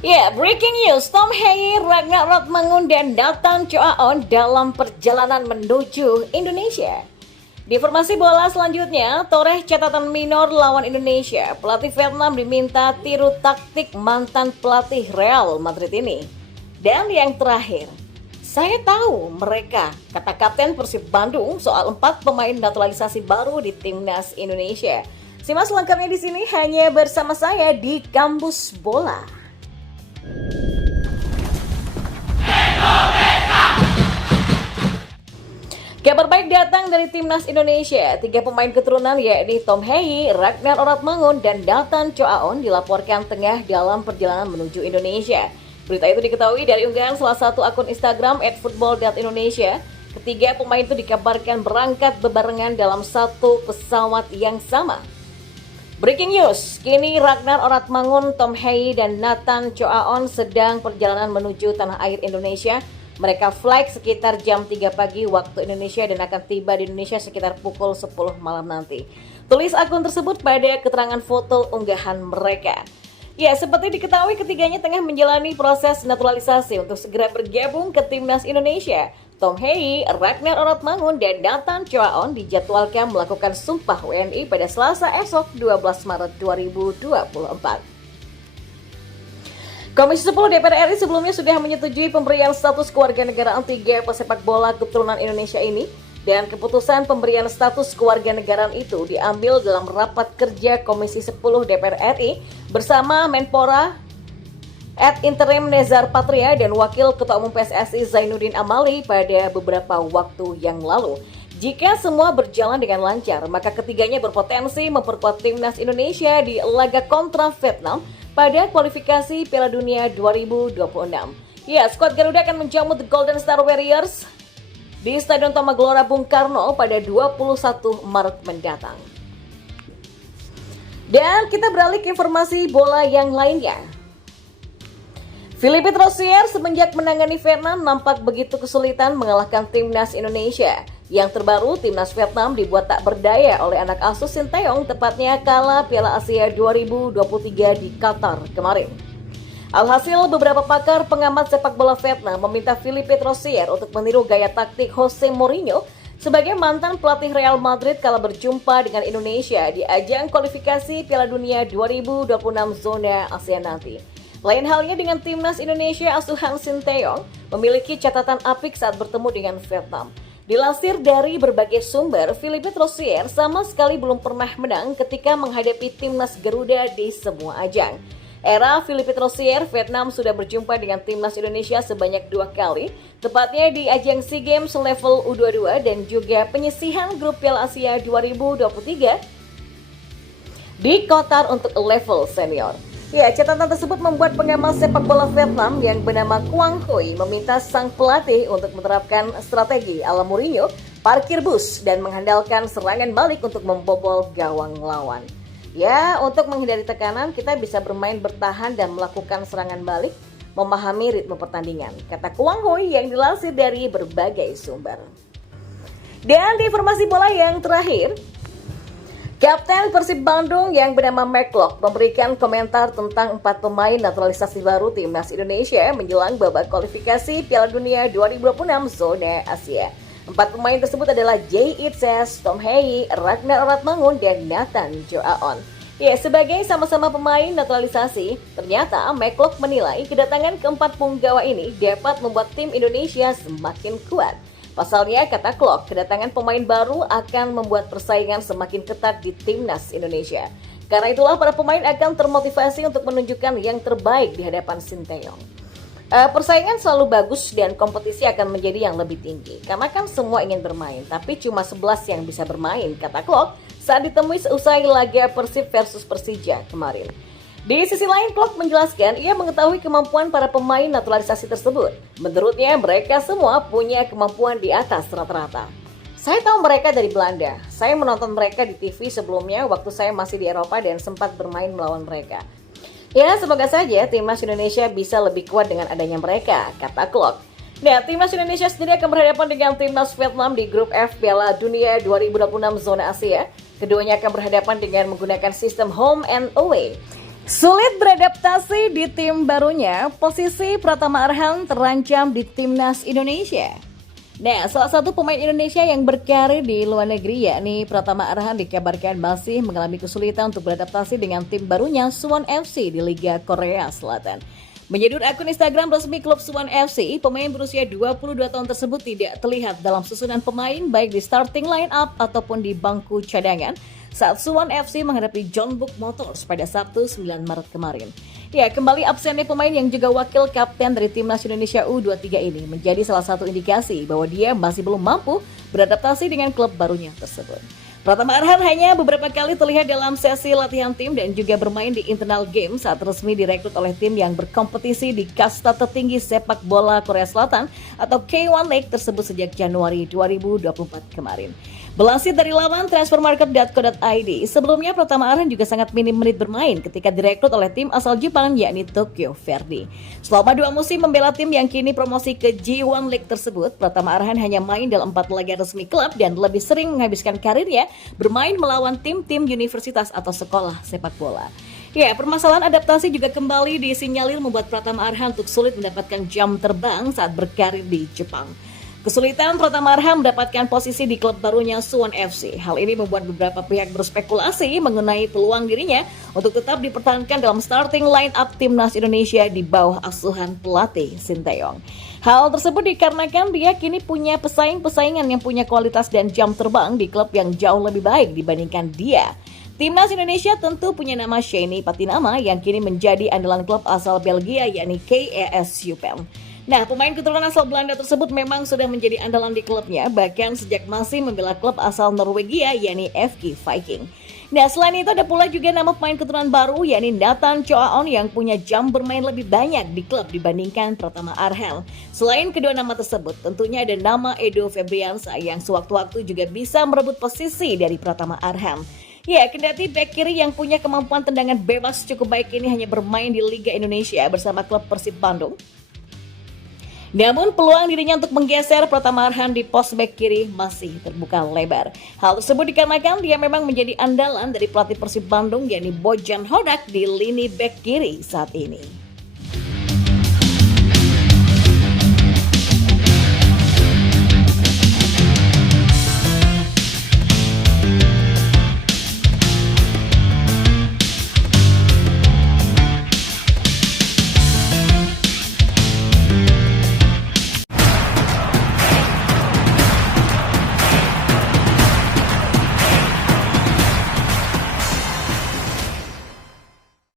Ya, breaking news. Tom Haye, Ragnar Rotmangun, dan Nathan Choaon dalam perjalanan menuju Indonesia. Di informasi bola selanjutnya, toreh catatan minor lawan Indonesia. Pelatih Vietnam diminta tiru taktik mantan pelatih Real Madrid ini. Dan yang terakhir, saya tahu mereka, kata Kapten Persib Bandung soal 4 pemain naturalisasi baru di Timnas Indonesia. Simak selengkapnya di sini hanya bersama saya di Kampus Bola. Kabar baik datang dari Timnas Indonesia. 3 pemain keturunan yakni Tom Haye, Ragnar Rotmangun, dan Nathan Choaon dilaporkan tengah dalam perjalanan menuju Indonesia. Berita itu diketahui dari unggahan salah satu akun Instagram @football.indonesia. Ketiga pemain itu dikabarkan berangkat bebarengan dalam satu pesawat yang sama. Breaking news, kini Ragnar Rotmangun, Tom Haye, dan Nathan Choaon sedang perjalanan menuju tanah air Indonesia. Mereka flight sekitar jam 3 pagi waktu Indonesia dan akan tiba di Indonesia sekitar pukul 10 malam nanti. Tulis akun tersebut pada keterangan foto unggahan mereka. Ya, seperti diketahui ketiganya tengah menjalani proses naturalisasi untuk segera bergabung ke Timnas Indonesia. Tom Haye, Ragnar Rotmangun, dan Nathan Choaon dijadwalkan melakukan sumpah WNI pada Selasa esok 12 Maret 2024. Komisi 10 DPR RI sebelumnya sudah menyetujui pemberian status kewarganegaraan 3 pesepak bola keturunan Indonesia ini, dan keputusan pemberian status kewarganegaraan itu diambil dalam rapat kerja Komisi 10 DPR RI bersama Menpora Interim Nezar Patria dan Wakil Ketua Umum PSSI Zainuddin Amali pada beberapa waktu yang lalu. Jika semua berjalan dengan lancar, maka ketiganya berpotensi memperkuat Timnas Indonesia di laga kontra Vietnam pada kualifikasi Piala Dunia 2026. Ya, skuad Garuda akan menjamu The Golden Star Warriors di Stadion Tamaglora Bung Karno pada 21 Maret mendatang. Dan kita beralih ke informasi bola yang lainnya. Philippe Rosier semenjak menangani Vietnam nampak begitu kesulitan mengalahkan Timnas Indonesia. Yang terbaru, Timnas Vietnam dibuat tak berdaya oleh anak asuh Sinteyong, tepatnya kala Piala Asia 2023 di Qatar kemarin. Alhasil, beberapa pakar pengamat sepak bola Vietnam meminta Philippe Rosier untuk meniru gaya taktik Jose Mourinho sebagai mantan pelatih Real Madrid kala berjumpa dengan Indonesia di ajang kualifikasi Piala Dunia 2026 zona Asia nanti. Lain halnya dengan Timnas Indonesia, asuhan Sinteyong memiliki catatan apik saat bertemu dengan Vietnam. Dilansir dari berbagai sumber, Philippe Rosier sama sekali belum pernah menang ketika menghadapi Timnas Garuda di semua ajang. Era Philippe Rosier, Vietnam sudah berjumpa dengan Timnas Indonesia sebanyak 2 kali, tepatnya di ajang SEA Games level U22 dan juga penyisihan grup Piala Asia 2023 di Qatar untuk level senior. Ya, catatan tersebut membuat pengamat sepak bola Vietnam yang bernama Quang Huy meminta sang pelatih untuk menerapkan strategi ala Mourinho, parkir bus, dan mengandalkan serangan balik untuk membobol gawang lawan. Ya, untuk menghindari tekanan, kita bisa bermain bertahan dan melakukan serangan balik, memahami ritme pertandingan, kata Quang Huy yang dilansir dari berbagai sumber. Dan di informasi bola yang terakhir, Kapten Persib Bandung yang bernama McLock memberikan komentar tentang 4 pemain naturalisasi baru Timnas Indonesia menjelang babak kualifikasi Piala Dunia 2026 zona Asia. 4 pemain tersebut adalah Jay Itzes, Tom Haye, Ragnar Rotmangun, dan Nathan Choaon. Ya, sebagai sama-sama pemain naturalisasi, ternyata McLock menilai kedatangan keempat punggawa ini dapat membuat tim Indonesia semakin kuat. Pasalnya, kata Klok, kedatangan pemain baru akan membuat persaingan semakin ketat di Timnas Indonesia. Karena itulah para pemain akan termotivasi untuk menunjukkan yang terbaik di hadapan Sinteyong. Persaingan selalu bagus dan kompetisi akan menjadi yang lebih tinggi. Karena kan semua ingin bermain, tapi cuma 11 yang bisa bermain, kata Klok saat ditemui seusai laga Persib versus Persija kemarin. Di sisi lain, Klok menjelaskan ia mengetahui kemampuan para pemain naturalisasi tersebut. Menurutnya, mereka semua punya kemampuan di atas rata-rata. Saya tahu mereka dari Belanda. Saya menonton mereka di TV sebelumnya waktu saya masih di Eropa dan sempat bermain melawan mereka. Ya, semoga saja Timnas Indonesia bisa lebih kuat dengan adanya mereka, kata Klok. Nah, Timnas Indonesia sendiri akan berhadapan dengan Timnas Vietnam di grup F Piala Dunia 2026 zona Asia. Keduanya akan berhadapan dengan menggunakan sistem home and away. Sulit beradaptasi di tim barunya, posisi Pratama Arhan terancam di Timnas Indonesia. Nah, salah satu pemain Indonesia yang berkarir di luar negeri yakni Pratama Arhan dikabarkan masih mengalami kesulitan untuk beradaptasi dengan tim barunya Suwon FC di Liga Korea Selatan. Menurut akun Instagram resmi klub Suwon FC, pemain berusia 22 tahun tersebut tidak terlihat dalam susunan pemain baik di starting line up ataupun di bangku cadangan saat Suwon FC menghadapi Jeonbuk Motors pada Sabtu 9 Maret kemarin. Ya, kembali absennya pemain yang juga wakil kapten dari Timnas Indonesia U23 ini menjadi salah satu indikasi bahwa dia masih belum mampu beradaptasi dengan klub barunya tersebut. Pratama Arhan hanya beberapa kali terlihat dalam sesi latihan tim dan juga bermain di internal game saat resmi direkrut oleh tim yang berkompetisi di kasta tertinggi sepak bola Korea Selatan atau K1 League tersebut sejak Januari 2024 kemarin. Belansir dari laman transfermarket.co.id, sebelumnya Pratama Arhan juga sangat minim menit bermain ketika direkrut oleh tim asal Jepang yakni Tokyo Verdy. Selama 2 musim membela tim yang kini promosi ke G1 League tersebut, Pratama Arhan hanya main dalam 4 laga resmi klub dan lebih sering menghabiskan karirnya bermain melawan tim-tim universitas atau sekolah sepak bola. Ya, permasalahan adaptasi juga kembali disinyalir membuat Pratama Arhan untuk sulit mendapatkan jam terbang saat berkarir di Jepang. Kesulitan Pratama Arhan mendapatkan posisi di klub barunya Suwon FC. Hal ini membuat beberapa pihak berspekulasi mengenai peluang dirinya untuk tetap dipertahankan dalam starting line up Timnas Indonesia di bawah asuhan pelatih Sinteyong. Hal tersebut dikarenakan dia kini punya pesaing-pesaingan yang punya kualitas dan jam terbang di klub yang jauh lebih baik dibandingkan dia. Timnas Indonesia tentu punya nama Shani Patinama yang kini menjadi andalan klub asal Belgia yakni KAS Eupen. Nah, pemain keturunan asal Belanda tersebut memang sudah menjadi andalan di klubnya, bahkan sejak masih membela klub asal Norwegia yakni FK Viking. Nah, selain itu ada pula juga nama pemain keturunan baru yakni Nathan Choaon yang punya jam bermain lebih banyak di klub dibandingkan Pratama Arhan. Selain kedua nama tersebut, tentunya ada nama Edo Febriansa yang sewaktu-waktu juga bisa merebut posisi dari Pratama Arhan. Ya, kendati bek kiri yang punya kemampuan tendangan bebas cukup baik ini hanya bermain di Liga Indonesia bersama klub Persib Bandung. Namun peluang dirinya untuk menggeser Pratama Arhan di pos bek kiri masih terbuka lebar. Hal tersebut dikarenakan dia memang menjadi andalan dari pelatih Persib Bandung yakni Bojan Hodak di lini bek kiri saat ini.